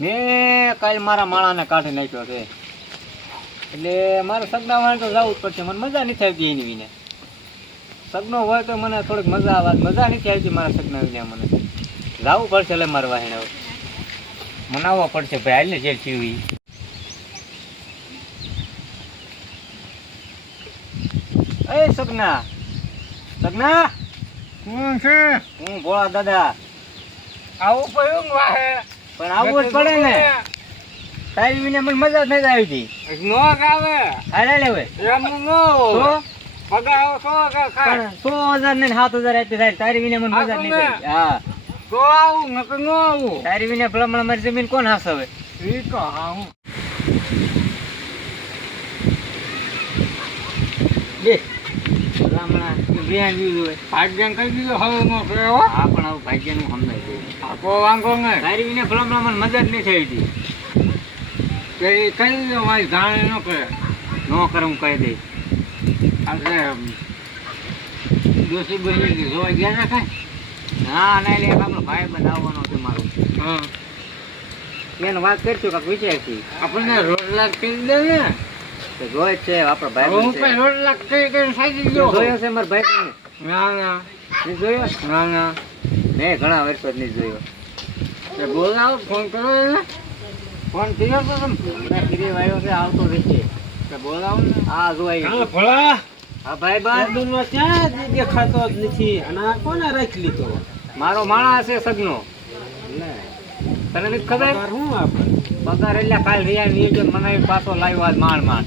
મેં કાલ મારા માળાને કાઢી નાખ્યો છે. એટલે મારે સગના હોય તો જવું જ પડશે. મને મજા નથી આવતી એની વિને. સગનો હોય તો મને થોડીક મજા આવે. મજા નથી આવતી મારા સગના વિને મને. જવું પડશે એટલે મારા વાહિને મનાવવા પડશે ભાઈ. હાલ ને જે થયું. એ સગના. સગના? કોણ છે? હું ભોળા દાદા. આવું કયું વાહે? પણ આવવું જ પડે ને. તારી વિને મને મજા જ નથી આવી હતી નો આવે. હાલે લે હવે. નો પગાર સો હજાર ને સાત હજાર આપી થાય. તારી વિને મને મજા નહીં આવી હા તો આવું નકર નો આવું. તારી વિને ભલામણ મારી જમીન કોણ હાસવે? ઈ તો હા હું બે ભલામણા બિહાન દીધું હોય ભાગ્યન કહી દીધું હવે નો હા. પણ આવું ભાગ્યનું સમજાય છે. આપો વાંધો નહીં. તારી વિને મદદ નહીં આવી હતી. કે કહી દીધું મારી જાણે ન કરે ન કરે હું કહી દઈશ. આપણે દોસ્તી બની જોવા ગયા ના કાંઈ? ના ના એટલે આપણો ભાઈ બંધ આવવાનો છે મારો. હા. એને વાત કરશું કાંક વિચારથી આપણને રોજગાર કરી દે ને. તો જોઈ છે આપણો ભાઈ હું બંધ કઈ લાખ થઈ કરીને સાચી ગયો. જોયો છે મારા ભાઈ બંધ ના ના. નહીં જોયો? ના ના. મેં ઘણા વર્ષો નહીં જોયો. બોલાવો ફોન કરો એને. ફોન કર્યો તો તમે. મેં વાયો છે આવતો રહેશે. બોલાવો ને. હા જોઈ ભલા હા ભાઈ બંધ ક્યાં દેખાતો જ નથી. અને આ કોને રાખી લીધો? મારો માણસ છે સગનો. તને નથી ખબર? પગાર આપણે પગાર એટલે કાલ રિયા નિયોજન મનાવી પાછો લાવ્યો આજ માણ માણ.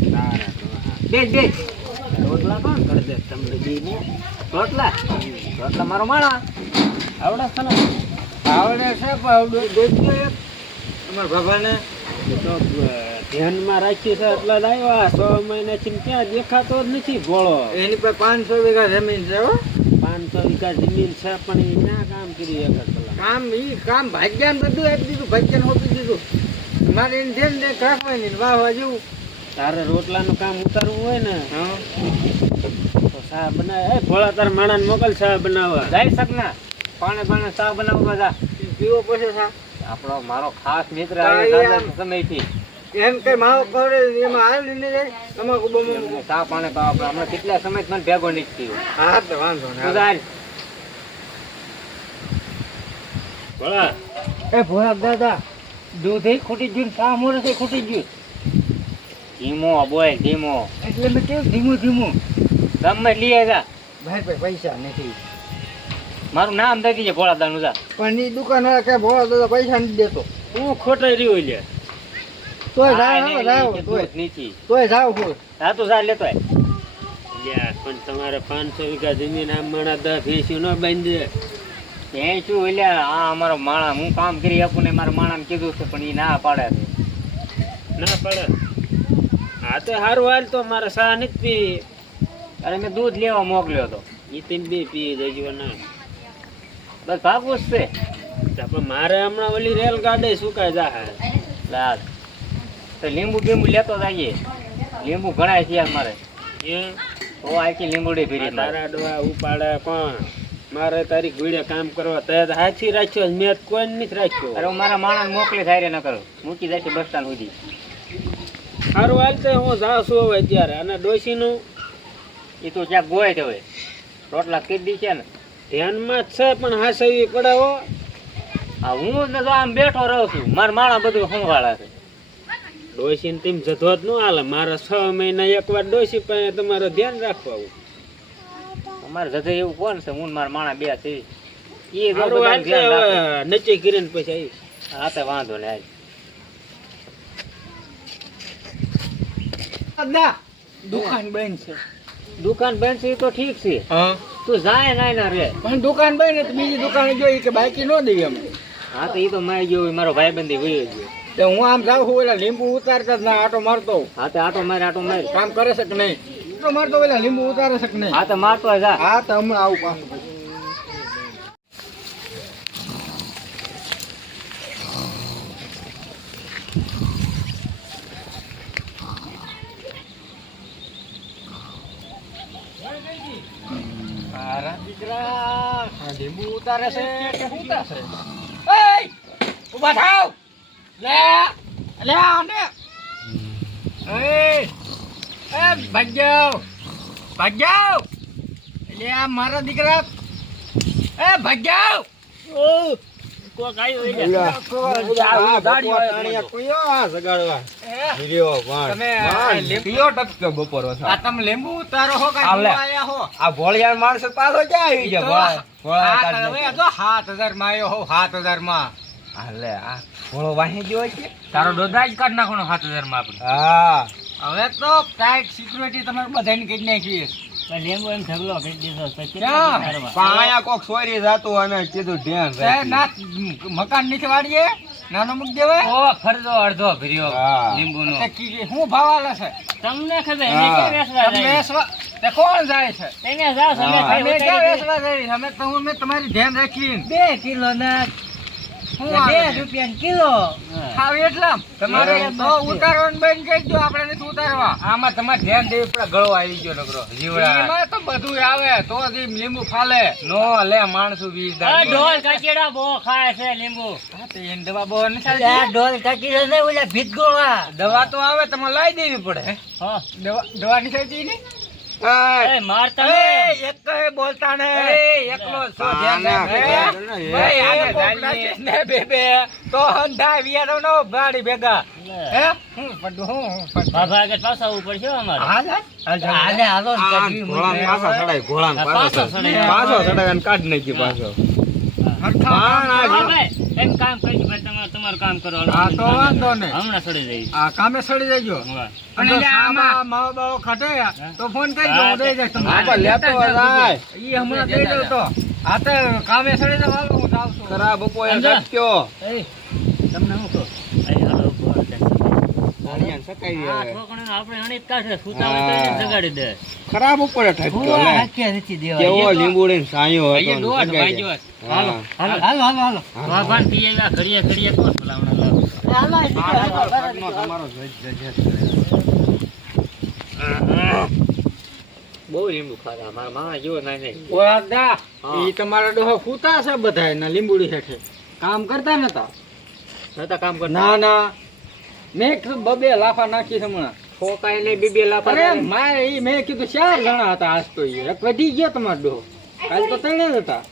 બેસ બેસ રોટલા કોણ કરી દે તમને? રોટલા? રોટલા મારો માણા આવડે છે ને? આવડે છે પણ દોસ્તો એક તમારા બાબાને તો ધ્યાનમાં રાખ્યું છે એટલે છ મહિનાથી ક્યાં દેખાતો જ નથી ભોળો એની પાસે પાંચસો વીઘા જમીન છે હો. પાંચસો વીઘા જમીન છે પણ એ ના કામ કરી કામ એ કામ ભાગ્યાને બધું આપી દીધું ભાગ્યાને હોપી દીધું. મારે એને ધ્યાન રાખવાની વાહવા જેવું. તારે રોટલાનું કામ ઉતારવું હોય ને હા. તો શા બનાવે. એ ભોળા તારા માણાને મોકલ સાહેબ બનાવવા. જાય સગના પાણે પાણે ચા બનાવવા બધા પીવો પછી સા આપણો મારો ખાસ મિત્ર એ. સમયથી. એમ કઈ મારો કરે એમાં હાલ લઈને જાય તમાકુ સા પાણી પાવા આપણે હમણાં કેટલા સમય મને ભેગો નથી હા તો વાંધો જાય. ભોળા. એ ભોળા દાદા દૂધ ખૂટી ગયું ચા મોરે ખૂટી ગયું. ધીમો બોય ધીમો. એટલે મેં કેવું ધીમું ધીમું? તમે લઈએ જા. ભાઈ ભાઈ પૈસા નથી. મારું નામ દઈ છે ભોળા દાનું જા. પણ એ દુકાન વાળા કે ભોળા દાદા પૈસા નથી દેતો. હું ખોટાઈ રહ્યો લે. તોય જાવ જાવ તોય. નીચી. તોય જાવ હું. હા તો જા લેતો. પણ તમારે પાંચસો વીઘા જમીન આમ માણા દસ એસી ન બાંધે. એ શું એટલે આ અમારો માણા હું કામ કરી આપું ને મારા માણાને કીધું છે પણ એ ના પાડે. ના પડે. હા તો સારું હાલ તો મારે શાહ નથી પી. અરે મેં દૂધ લેવા મોકલ્યો હતો. ઈ તીન બી પી દેજો ના બસ ભાગવું જ છે. પણ મારે હમણાં ઓલી રેલ ગાડી સુકાઈ જાહે. લાલ. તો લીંબુ બીંબુ લેતો જઈએ. લીંબુ ઘણા છે મારે. એ ઓ આખી લીંબુડી ફેરી મારા. તારા ડોહા ઉપાડે કોણ મારે તારી ગુડે કામ કરવા તે હાથી રાખ્યો મેં કોઈ નથી રાખ્યો. અરે મારા માણસ મોકલી થાય ન કરું મૂકી જાય બસ સ્ટાન્ડ સુધી. સારું હાલ તો હું જાઉં છું હવે અત્યારે. અને ડોશીનું? એ તો ક્યાંક ગોય તો હોય રોટલા કીધી છે ને? ધ્યાનમાં જ છે પણ હાસવી પડે હો. આ હું ને તો આમ બેઠો રહું છું. મારા માણા બધું સંભાળે છે. ડોશીને તેમ જતો જ ન હાલે. મારે છ મહિના એકવાર ડોશી પાસે તમારે ધ્યાન રાખવા. આવું અમારે જતે એવું કોણ છે? હું મારા માણા બે છે. એ જો નચે કરીને પછી આવીશ હા તો વાંધો ને આજ દુકાન બંધ છે. દુકાન બંધ છે એ તો ઠીક છે. તું જાય ના ના રે. પણ દુકાન બંધ ને તો બીજી દુકાને જોઈ કે બાકી ન દઈએ અમે હા તો એ તો મારી ગયો મારો ભાઈ બંધી વયો ગયો તો હું આમ જાઉં છું એટલે લીંબુ ઉતારતા જ ના આટો મારતો હા. તો આટો મારે આટો મારે. કામ કરે છે કે નહીં? આટો મારતો ઓલા લીંબુ ઉતારે છે કે નહીં? હા તો મારતો જા. હા તો હમણાં આવું પાછું મારા દીકરા આ લીંબુ ઉતારે છે? કે ઉતારશે એય! ઊભા થાવ. લે લે આને. એ એ ભાગ્યો ભાગ્યો. લે આ મારા દીકરા. એ ભાગ્યો. કોક આવ્યો એટલે. બપોર આ. તમે લીંબુ- ઉતારો હો કે આ લે. આયા હો? આ ભોળિયાર માણસો પાછો ક્યાં આવી ભોળા- માં આવ્યો હો સાતમાં. આ આ ભોળો વાહી ગયો છે? તારો દોધા જ કાઢ નાખવાનો સાત હજારમાં આપણે. હા. હવે તો ટાઈટ સિક્યુરિટી તમારે બધાને કહી નાખી લીંબુ એમ ઢગલો કરી દીધો તો ક્યાં? કેટલા પણ અહીંયા કોક સોરી જાતું અમે કીધું ધ્યાન તે ના મકાન નીચે વાળીએ નાનો મૂક દેવાય. ઓ ફરજો અડધો ભર્યો ભાવ આલે છે? તમને ખબર એને? તે કોણ જાય છે? તેને અમે અમે તો તમારી ધ્યાન રાખી બે કિલો ના શું રૂપિયા કિલો. ખાવ એટલા તમારે ઉતારવાનું બંધ કરી દો આપણે નથી ઉતારવા. આમાં તમારે ધ્યાન દેવું પડે ગળો આવી ગયો નકરો જીવડા. એમાં તો બધું આવે તો જ લીંબુ ફાલે. નો લે માણસો વીસ દાંત ઢોલ કાચીડા બહુ ખાય છે લીંબુ. હા, એને દવા બહુ નથી ઢોલ કાચીડા ને ઓલા ભીતગોળા. દવા તો આવે તમારે લાવી દેવી પડે. હા. દવા દવા નથી ચાલતી એક બોલતા ને. એકલો છો, ને તો વિયારો નો ગાડી ભેગા. હે? હું પડું હું બાબા આગળ પાછા આવવું પડશે અમારે. હાલ હાલ હાલે. પાછા ચડાય, પાછો. પાછો અને કાઢી નાખી પાછો. હા, એમ કામ કરજો ભાઈ તમે તમારું કામ કરો હા, તો વાંધો ને હમણાં સડી જઈ આ કામે સડી જજો હા. અને એટલે આમાં- માવો બાવો ખટે તો ફોન કરજો હું દઈ જઈશ તમને હા, પણ લેતો જાય. ઈ હમણાં દઈ દઉં તો હા તો કામે સડી જવા હાલો હું જાવ છું ખરા બપો એ ગટક્યો. એ, તમને હું કહું? અહીં હાલો, ઊભો રહો ત્યાં. દાળિયાને સકાઈ આ આવે. છોકરાને આપણે અણીત કાઢે, સૂતા હોય તો એને જગાડી દે. ખરા બપોરે ઠપક્યો, લે. હાથે નથી દેવા. કેવો અહીંયા તો- લીંબુડીને સાયો હતો અહીંયા ને દોઢ સગાઈ વાગ્યો જાય. છે. હાલો, હાલો. હાલો હાલો. હાલો. વાભાન પી આવ્યા, ઘડીએ ઘડીએ કોણ ભલામણા લાવે? તમારો જજ જજ કરે. બહુ લીંબુ ખાધા મારા મામા જેવો ના નહીં ઓલા દા ઈ તમારા ડોહા ફૂતા છે બધા એના લીંબુડી હેઠે. કામ કરતા નતા? નતા કામ કરતા. ના ના. મેં બબે લાફા નાખી હમણાં. ફોકાઈ લઈ બીબે લાફા અરે મારે ઈ મેં કીધું ચાર જણા હતા આજ તો ઈ. એક વધી ગયો તમારો ડોહો. કાલ તો ત્રણે જ હતા.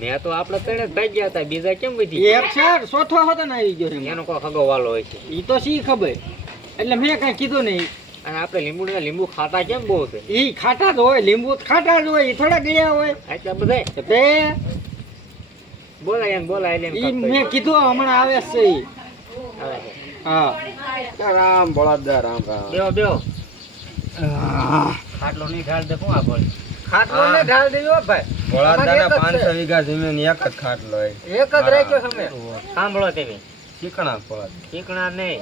મેં તો આપણે ત્રણે જ ગયા હતા બીજા કેમ વધી એક ચાર ચોથો હતો ને આવી ગયો. એનો કોઈ ખગો વાલો હોય છે. ઈ તો શી ખબર? એટલે મેં કઈ કીધું નહીં. અને આપણે લીંબુ ને લીંબુ ખાતા કેમ બહુ છે? ઈ ખાટા જ હોય લીંબુ ખાટા જ હોય ઈ થોડા ગયા હોય. આટલા બધા? તો તે બોલાય ને બોલાય એટલે ઈ મેં કીધું હમણાં આવે છે ઈ. હા. રામ ભોળાદા રામ રામ. બેહો બેહો. ખાટલો નહીં ઢાળ દે કોણ આ બોલ? ખાટલો ને ઢાળ દેજો ભાઈ. એક જ 500 વીઘા જમીન એક જ ખાટલો. એક જ રાખ્યો છે મેં સાંભળો તમે ચીકણા બળદ. ચીકણા નહીં.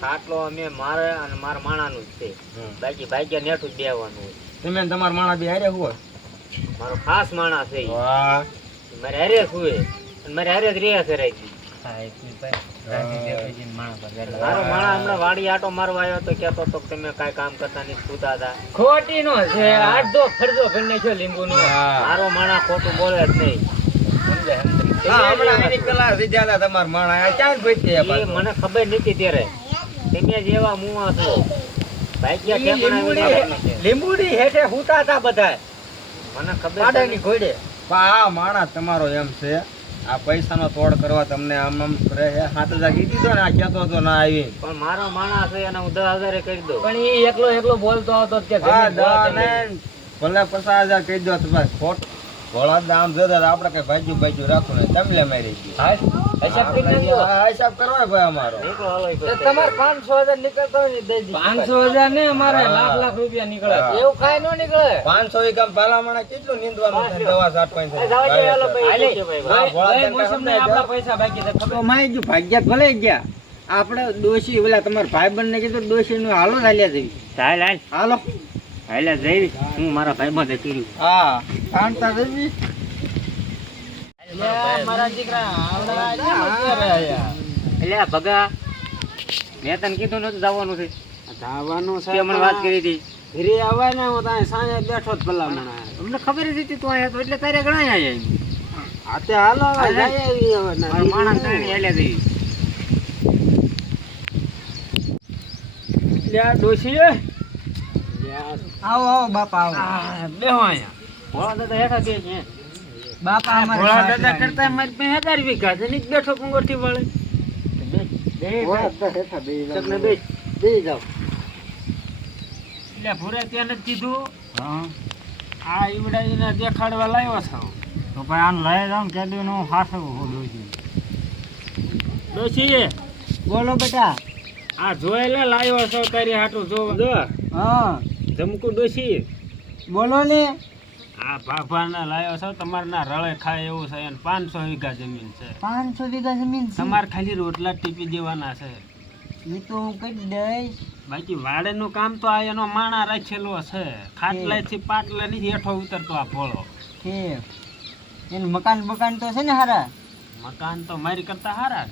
ખાટલો અમે મારે અને મારા માણાનું જ છે. બાકી ભાગ્યા નેઠું જ બેહવાનું હોય. તમે તમારા માણસ બી હારે હોય? મારો ખાસ માણા છે વાહ. મારે હારે સુવે અને મારે હારે જ રહ્યા છે રાઈતી મારો માણા હમણાં વાડી આટો મારવા આવ્યો તો કહેતો તો તમે કાંઈ કામ કરતા નહીં સુતા હતા ખોટી નો છે અડધો ફરજો કરી નાખ્યો લીંબુ નો મારો માણા ખોટું બોલે જ નહીં. હા, હમણાં એની કલા રીધા હતા તમારા માણસ. આ ક્યાં ગોતી એ પાછો? મને ખબર નથી ત્યારે. તમે જેવા મુવા છો. ભાગ્યા ઈ ઠેકાણા વિના લીંબુડી લીંબુડી હેઠે હુતા હતા બધા મને ખબર પાડાની ઘોડે. પણ આ માણસ તમારો એમ છે આ પૈસાનો તોડ કરવા તમને આમ આમ કરે છે. હાથ હજાર કીધી તો ને આ કહેતો હતો ના આવી. પણ મારો માણસ છે અને હું દસ હજાર કરી દઉં. પણ એ એકલો એકલો બોલતો હતો કે. ભલે પચાસ હજાર કહી દો તમે ભાઈ ખોટ ભોળા દામ જોતા આપણે કઈ બાજુ બાજુ રાખો ને તમને મારી ગયું હિસાબ ભાઈ અમારો. તમારે પાંચસો હજાર નીકળતો. પાંચસો હજાર ને લાખ લાખ રૂપિયા નીકળે. એવું કાંઈ ન નીકળે. પાંચસો મને કેટલું નીંદવાનું દવા ભાઈ, ભાઈ, ભાઈ. ભાઈ, ભાગ્યા ભલે ગયા. આપણે દોષી ઓલા તમારા ભાઈબંધ ને કીધું દોષી નું હાલો હાલ્યા જઈ. હાલ હાલ. હાલો. હાલ્યા જઈ. હું મારા ભાઈબંધે કર્યું. હા કાંતા જવી એટલે ભગા મેં તને કીધું નતું જવાનું છે. જવાનું વાત કરી હતી. ઘરે આવે ને હું ત્યાં સાંજે બેઠો ભલા મને અમને ખબર જ હતી તું તો એટલે તારે ઘણા અહીંયા હાલો હવે માણસ એટલે જઈ લ્યા ડોશી આવો આવો બાપા આવો. બેહો અહીંયા. બોલો બાપા અમારે દાદા કરતા મારી પાસે હજાર વીઘા છે ને બેઠો પુંગરથી વળે. ભોળા દાદા હેઠા બેહી જાઓ. સગને બેસ. બેહી જાઓ. એટલે ભૂરે ત્યાં નથી કીધું. આ આ ઈવડાઈને દેખાડવા લાવ્યો છો. તો ભાઈ આને લઈ જાઉં કે દી નું હાસવું હું ડોશી ડોશી બોલો બેટા. આ જોયેલા લાવ્યો છો તારી હાટું જોવા. જો. હા. ધમકુ ડોશી બોલો ને. આ ભાભાને લાવ્યો છો તમારે ના રળે ખાય એવું છે અને પાંચસો વીઘા જમીન છે. પાંચસો વીઘા જમીન તમારે ખાલી રોટલા ટીપી દેવાના છે. એ તો હું કરી દઈશ. બાકી વાડેનું કામ તો આ એનો માણા રાખેલો છે. ખાટલાથી પાટલા નથી હેઠો ઉતરતો આ ભોળો. એનું મકાન બકાન તો છે ને હારા? મકાન તો મારી કરતા હારા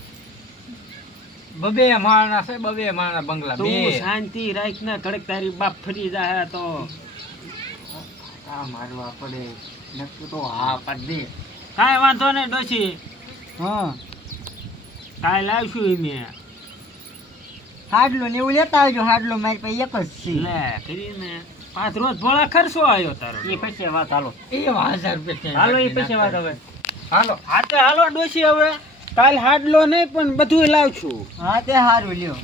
બબે માળના છે બબે માણા બંગલા. તું શાંતિ રાખ ને ઘડીક તારી બાપ ફરી જાય તો. આ મારવા પડે. નક્કી તો હા પાડી દે. કાંઈ વાંધો નહીં ડોશી. હા. કાંઈ લાવશું ઈ મેં. હાડલો ને એવું લેતા આવજો હાડલો મારી પાસે એક જ છે. લે કરીને પાંચ રોજ ભોળા ખર્ચો આવ્યો તારો. એ પછી વાત હાલો. એ હજાર રૂપિયા હાલો એ પછી વાત હવે. હાલો. હા તે હાલો ડોશી હવે. કાલ હાડલો નહીં પણ બધું લાવશું. હા તે સારું લ્યો.